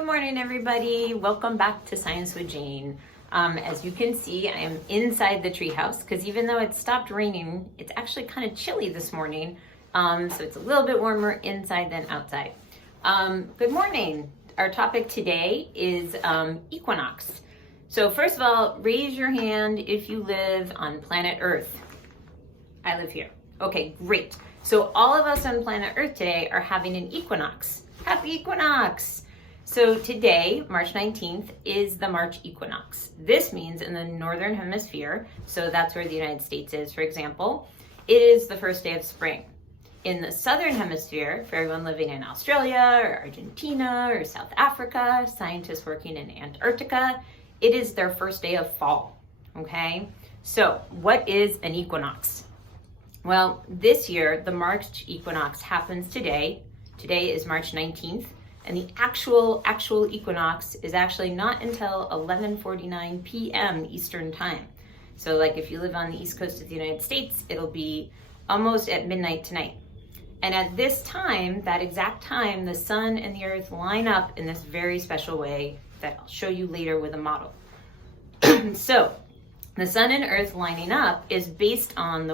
Good morning, everybody. Welcome back to Science with Jane. As you can see, I am inside the treehouse because even though it stopped raining, it's actually kind of chilly this morning. So it's a little bit warmer inside than outside. Good morning. Our topic today is equinox. So first of all, raise your hand if you live on planet Earth. I live here. Okay, great. So all of us on planet Earth today are having an equinox. Happy equinox! So today, March 19th, is the March equinox. This means in the northern hemisphere, so that's where the United States is, for example, it is the first day of spring. In the southern hemisphere, for everyone living in Australia or Argentina or South Africa, scientists working in Antarctica, it is their first day of fall, okay? So what is an equinox? Well, this year, the March equinox happens today. Today is March 19th. And the actual equinox is actually not until 11:49 p.m. Eastern time. So like if you live on the east coast of the United States, it'll be almost at midnight tonight. And at this time, that exact time, the sun and the earth line up in this very special way that I'll show you later with a model. So the sun and earth lining up is based on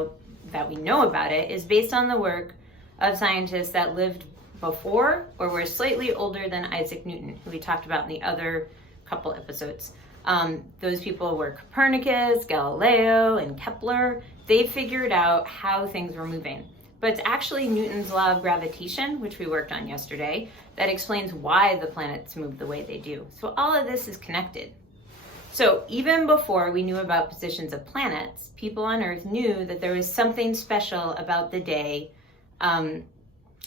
that we know about it, is based on the work of scientists that lived before or were slightly older than Isaac Newton, who we talked about in the other couple episodes. Those people were Copernicus, Galileo, and Kepler. They figured out how things were moving. But it's actually Newton's law of gravitation, which we worked on yesterday, that explains why the planets move the way they do. So all of this is connected. So even before we knew about positions of planets, people on Earth knew that there was something special about the day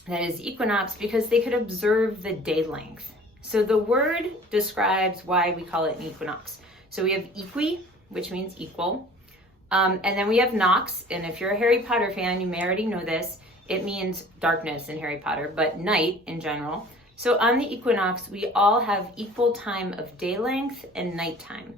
that is equinox, because they could observe the day length. So the word describes why we call it an equinox. So we have equi, which means equal, and then we have nox, and if you're a Harry Potter fan, you may already know this, it means darkness in Harry Potter, but night in general. So on the equinox, we all have equal time of day length and nighttime.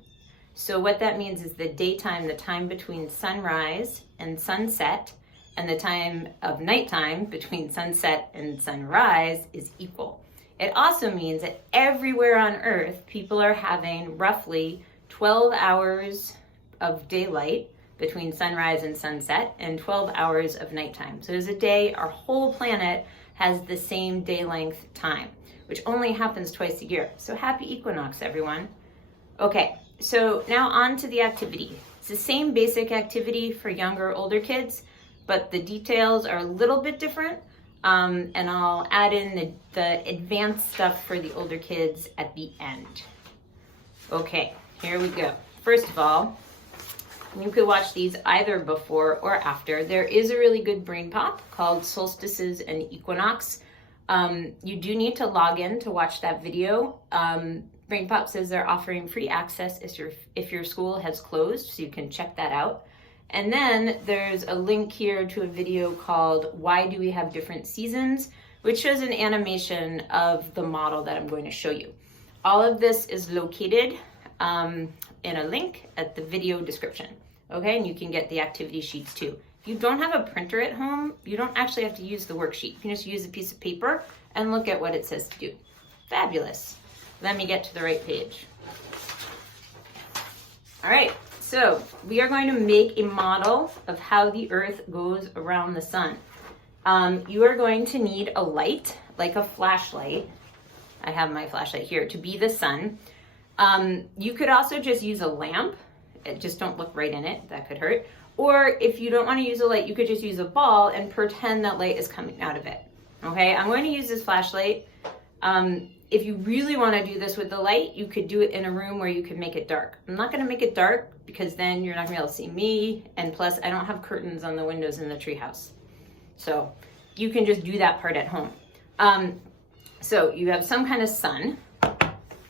So what that means is the daytime, the time between sunrise and sunset, and the time of nighttime between sunset and sunrise is equal. It also means that everywhere on Earth, people are having roughly 12 hours of daylight between sunrise and sunset and 12 hours of nighttime. So as a day, our whole planet has the same day length time, which only happens twice a year. So happy equinox, everyone. Okay, so now on to the activity. It's the same basic activity for younger or older kids, but the details are a little bit different, and I'll add in the advanced stuff for the older kids at the end. Okay, here we go. First of all, you could watch these either before or after. There is a really good brain pop called Solstices and Equinoxes. You do need to log in to watch that video. Brain Pop says they're offering free access if your school has closed, so you can check that out. And then there's a link here to a video called Why Do We Have Different Seasons, which shows an animation of the model that I'm going to show you. All of this is located in a link at the video description, okay? And you can get the activity sheets too. If you don't have a printer at home, you don't actually have to use the worksheet. You can just use a piece of paper and look at what it says to do. Fabulous. Let me get to the right page. All right. So we are going to make a model of how the Earth goes around the sun. You are going to need a light, like a flashlight. I have my flashlight here to be the sun. You could also just use a lamp. Just don't look right in it. That could hurt. Or if you don't want to use a light, you could just use a ball and pretend that light is coming out of it. Okay, I'm going to use this flashlight. If you really want to do this with the light, you could do it in a room where you could make it dark. I'm not going to make it dark because then you're not going to be able to see me. And plus, I don't have curtains on the windows in the treehouse. So you can just do that part at home. So you have some kind of sun.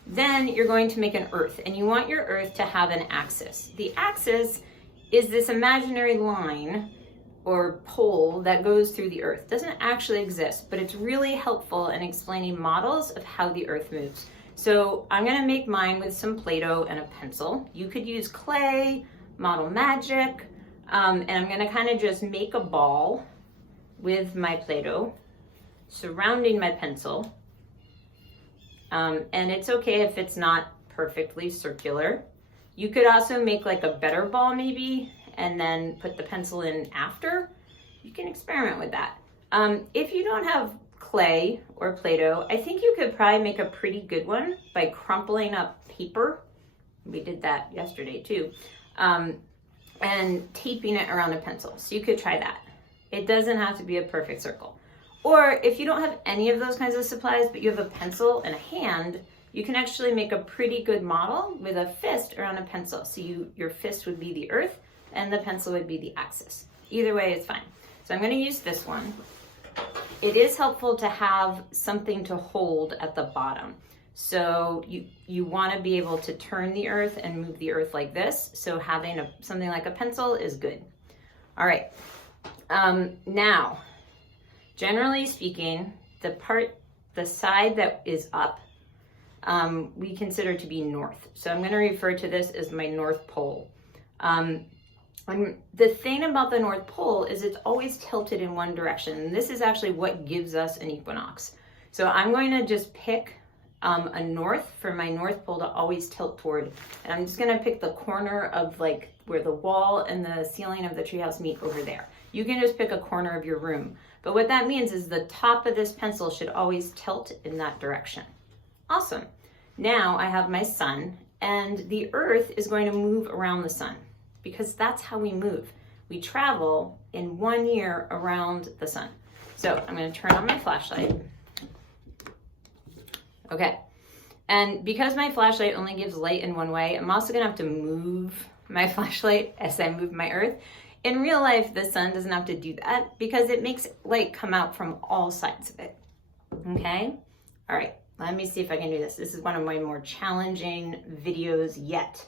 Then you're going to make an Earth. And you want your Earth to have an axis. The axis is this imaginary line or pole that goes through the Earth. It doesn't actually exist, but it's really helpful in explaining models of how the Earth moves. So I'm gonna make mine with some Play-Doh and a pencil. You could use clay, model magic, and I'm gonna kind of just make a ball with my Play-Doh, surrounding my pencil. And it's okay if it's not perfectly circular. You could also make like a better ball maybe, and then put the pencil in after. You can experiment with that. If you don't have clay or Play-Doh, I think you could probably make a pretty good one by crumpling up paper. We did that yesterday too. And taping it around a pencil. So you could try that. It doesn't have to be a perfect circle. Or if you don't have any of those kinds of supplies, but you have a pencil and a hand, you can actually make a pretty good model with a fist around a pencil. So your fist would be the earth and the pencil would be the axis. Either way is fine. So I'm going to use this one. It is helpful to have something to hold at the bottom. So you want to be able to turn the earth and move the earth like this. So having something like a pencil is good. All right. Now, generally speaking, the side that is up, we consider to be north. So I'm going to refer to this as my North Pole. And the thing about the North Pole is it's always tilted in one direction. And this is actually what gives us an equinox. So I'm going to just pick a north for my North Pole to always tilt toward. And I'm just going to pick the corner of like where the wall and the ceiling of the treehouse meet over there. You can just pick a corner of your room. But what that means is the top of this pencil should always tilt in that direction. Awesome. Now I have my sun, and the earth is going to move around the sun because that's how we move. We travel in 1 year around the sun. So I'm going to turn on my flashlight. Okay. And because my flashlight only gives light in one way, I'm also going to have to move my flashlight as I move my earth. In real life, the sun doesn't have to do that because it makes light come out from all sides of it. Okay? All right. Let me see if I can do this. This is one of my more challenging videos yet.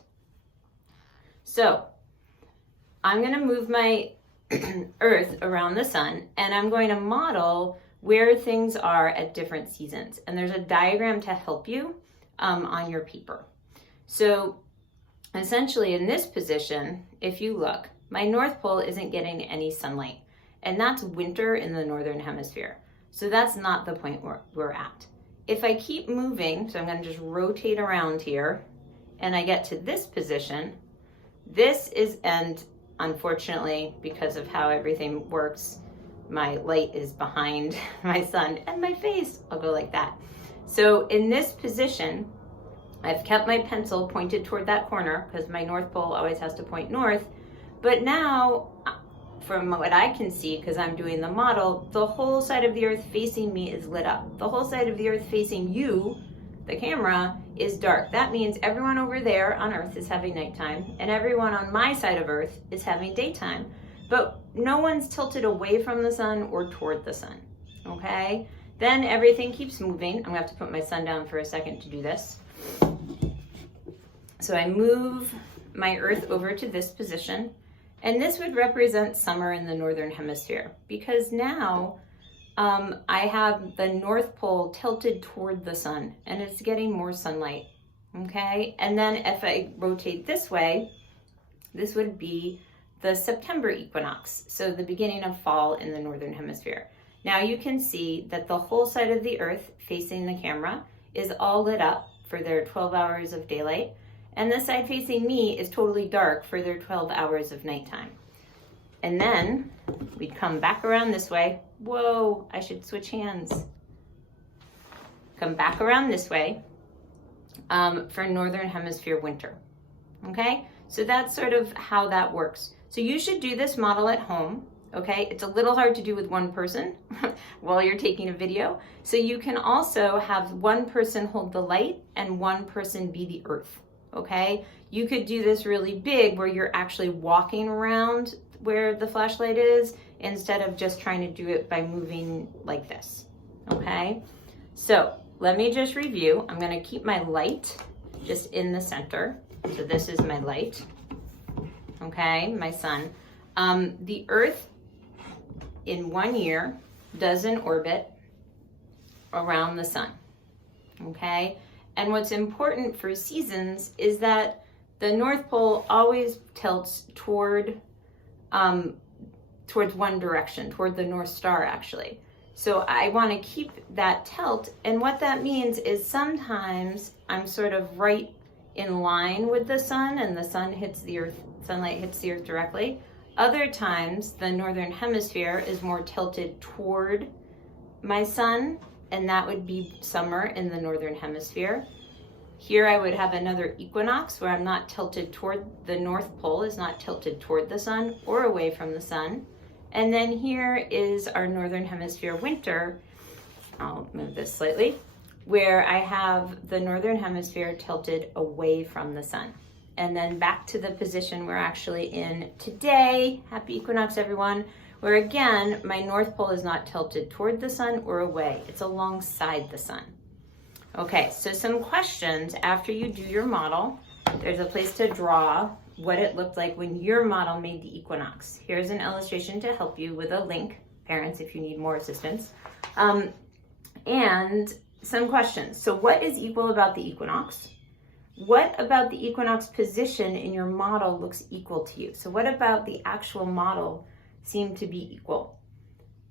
So I'm going to move my earth around the sun, and I'm going to model where things are at different seasons. And there's a diagram to help you on your paper. So essentially in this position, if you look, my North Pole isn't getting any sunlight, and that's winter in the Northern Hemisphere. So that's not the point where we're at. If I keep moving, so I'm going to just rotate around here, and I get to this position, and unfortunately, because of how everything works, my light is behind my sun and my face. I'll go like that. So in this position, I've kept my pencil pointed toward that corner because my North Pole always has to point north. But now, from what I can see, because I'm doing the model, the whole side of the earth facing me is lit up. The whole side of the earth facing you, the camera, is dark. That means everyone over there on earth is having nighttime, and everyone on my side of earth is having daytime. But no one's tilted away from the sun or toward the sun, okay? Then everything keeps moving. I'm gonna have to put my sun down for a second to do this. So I move my earth over to this position, and this would represent summer in the Northern Hemisphere because now I have the North Pole tilted toward the sun and it's getting more sunlight, okay? And then if I rotate this way, this would be the September equinox, so the beginning of fall in the Northern Hemisphere. Now you can see that the whole side of the earth facing the camera is all lit up for their 12 hours of daylight, and the side facing me is totally dark for their 12 hours of nighttime. And then we'd come back around this way. Whoa, I should switch hands. Come back around this way for Northern Hemisphere winter. Okay, so that's sort of how that works. So you should do this model at home. Okay, it's a little hard to do with one person while you're taking a video. So you can also have one person hold the light and one person be the earth. Okay, you could do this really big where you're actually walking around where the flashlight is instead of just trying to do it by moving like this. Okay, so let me just review. I'm going to keep my light just in the center. So this is my light. Okay, my sun. The earth in 1 year does an orbit around the sun. Okay, and what's important for seasons is that the North Pole always tilts towards one direction, toward the North Star actually. So I want to keep that tilt. And what that means is sometimes I'm sort of right in line with the sun and the sun hits the earth, sunlight hits the earth directly. Other times the northern hemisphere is more tilted toward my sun, and that would be summer in the northern hemisphere. Here I would have another equinox where I'm not tilted toward the North Pole, is not tilted toward the sun or away from the sun. And then here is our northern hemisphere winter. I'll move this slightly, where I have the northern hemisphere tilted away from the sun. And then back to the position we're actually in today. Happy equinox, everyone. Where again, my North Pole is not tilted toward the sun or away. It's alongside the sun. Okay, so some questions after you do your model. There's a place to draw what it looked like when your model made the equinox. Here's an illustration to help you with a link, parents, if you need more assistance. And some questions. So what is equal about the equinox? What about the equinox position in your model looks equal to you? So what about the actual model seem to be equal?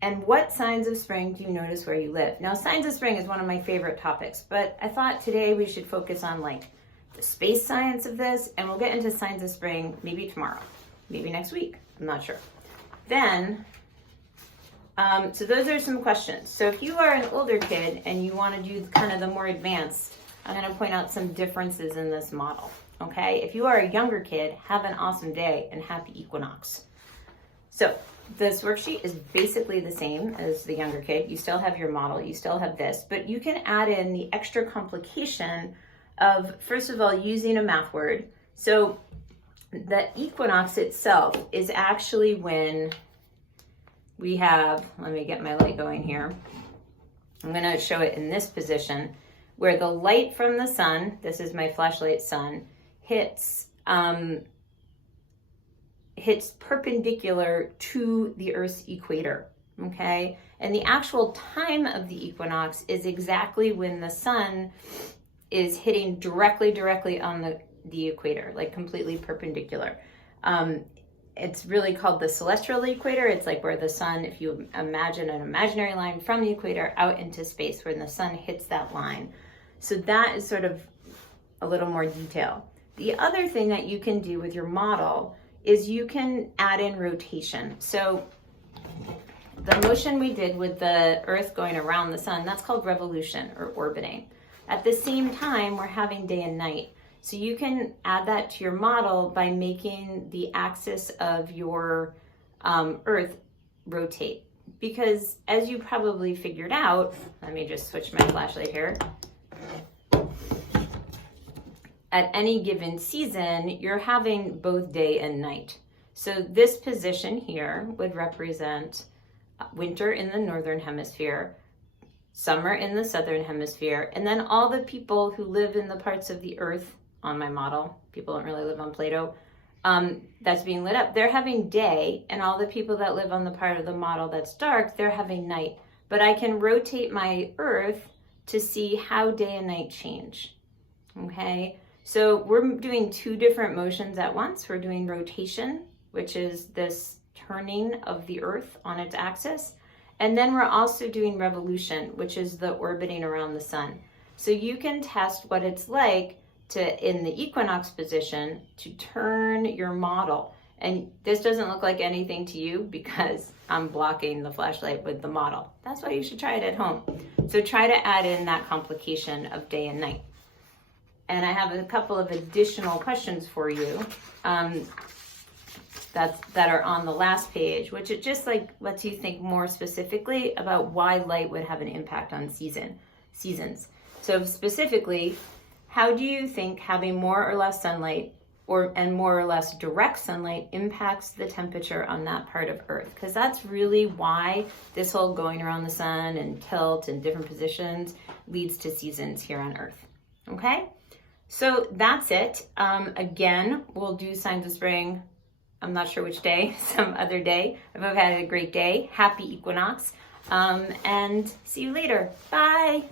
And what signs of spring do you notice where you live? Now, signs of spring is one of my favorite topics, but I thought today we should focus on like the space science of this, and we'll get into signs of spring maybe tomorrow, maybe next week, I'm not sure. Then, so those are some questions. So if you are an older kid and you want to do kind of the more advanced, I'm going to point out some differences in this model, okay? If you are a younger kid, have an awesome day and happy equinox. So this worksheet is basically the same as the younger kid. You still have your model, you still have this, but you can add in the extra complication of, first of all, using a math word. So the equinox itself is actually when we have, let me get my light going here. I'm going to show it in this position where the light from the sun, this is my flashlight sun, hits perpendicular to the Earth's equator, okay? And the actual time of the equinox is exactly when the sun is hitting directly on the equator, like completely perpendicular. It's really called the celestial equator. It's like where the sun, if you imagine an imaginary line from the equator out into space, when the sun hits that line. So that is sort of a little more detail. The other thing that you can do with your model is you can add in rotation. So the motion we did with the Earth going around the sun, that's called revolution or orbiting. At the same time, we're having day and night. So you can add that to your model by making the axis of your Earth rotate. Because as you probably figured out, let me just switch my flashlight here. At any given season, you're having both day and night. So this position here would represent winter in the northern hemisphere, summer in the southern hemisphere, and then all the people who live in the parts of the Earth on my model, people don't really live on Plato, that's being lit up, they're having day, and all the people that live on the part of the model that's dark, they're having night. But I can rotate my Earth to see how day and night change, okay? So we're doing two different motions at once. We're doing rotation, which is this turning of the Earth on its axis. And then we're also doing revolution, which is the orbiting around the sun. So you can test what it's like to, in the equinox position, to turn your model. And this doesn't look like anything to you because I'm blocking the flashlight with the model. That's why you should try it at home. So try to add in that complication of day and night. And I have a couple of additional questions for you that are on the last page, which it just like lets you think more specifically about why light would have an impact on seasons. So specifically, how do you think having more or less sunlight and more or less direct sunlight impacts the temperature on that part of Earth? Because that's really why this whole going around the sun and tilt and different positions leads to seasons here on Earth. Okay? So that's it. Again, we'll do signs of spring. I'm not sure which day, some other day. I hope you've had a great day. Happy equinox. And see you later. Bye.